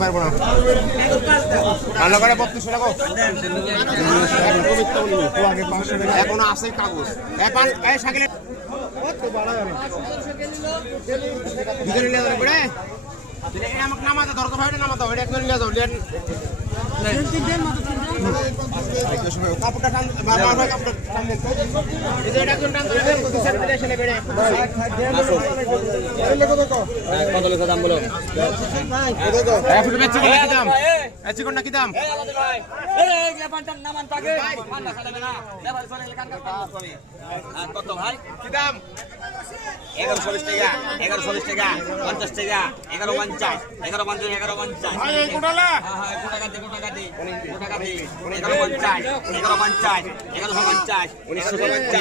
পারবো না ভালো করে 32 টাকা এখনো আছে কাগজ এখন এই সাইকেলে ভিতরে নিয়ে যাবে পড়ে আমাকে নামাতে ধরতে হয় না নামাতে হয় একজন নিয়ে যাও লেন কাপড়টা টান বারবার হয় কাপড়টা টান দেন এই যে এটা একজন টান ধরে দেন দুসের বিদেশে বেড়ে কত লেখা দাম বলো এক ফুট বেচছি কি দাম বেচছি কোনটা কি দাম ভাই এই যে পাঁচটা নামান তাকে পাঁচটা চালাবে না লেবার সরে কান করে আর কত ভাই কি দাম 1140 টাকা 1140 টাকা 50 টাকা 1150 1150 1150 ভাই এই কোটালা হ্যাঁ কোটা কাটে 1150 1150 1150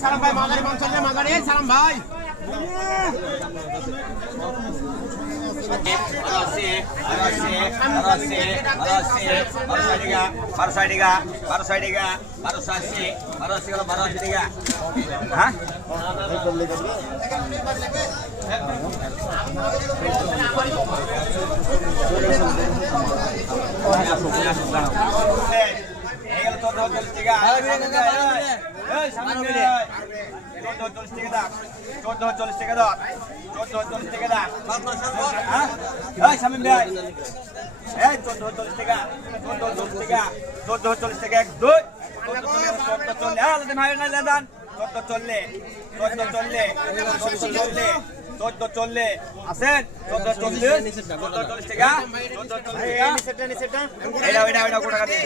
সালাম ভাই মাগারি মান চলে মাগারি সালাম ভাই চললে আছেন 1440 টাকা 1440 টাকা এটা কোটা কাটে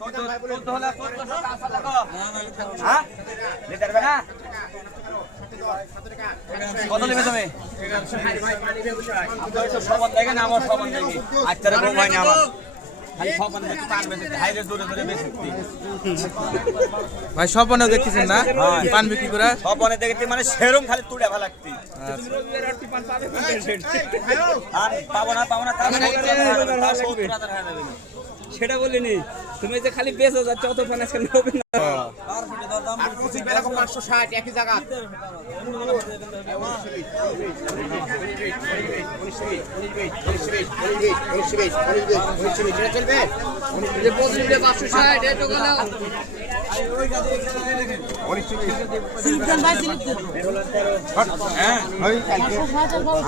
14 হলো 1400 টাকা হ্যাঁ লিটার না কত নেবে তুমি আপনার তো সমান দেখেন আমার সমান দেখি আচ্ছা রে বউ ভাই না আমার খালি সমান দেখতে পান বেশি হাইরে দূরে দূরে বেশি ভাই স্বপনেও দেখতেছেন না পান বিক্রি করে স্বপনে দেখতে মানে সেরম খালি তুড়ে ভালো লাগতি আর পাবো না সেটা বলিনি তুমি যে খালি বেচো যাচ্ছ অত পান আজকে নেবে না আর কুচি বেলা 560 একই জায়গা চলবে যে 560 এটা গেল সিলিকন ভাই সিলিকন হ্যাঁ ওই কালকে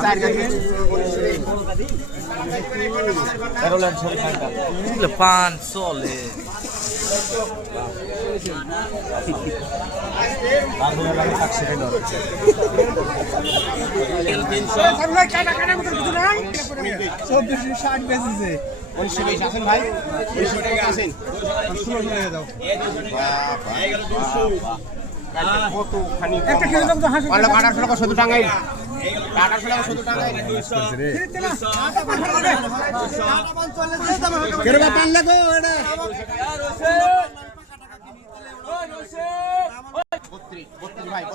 4 গাড়ি এরোলান সরি খানটা পান চলে ভাই 32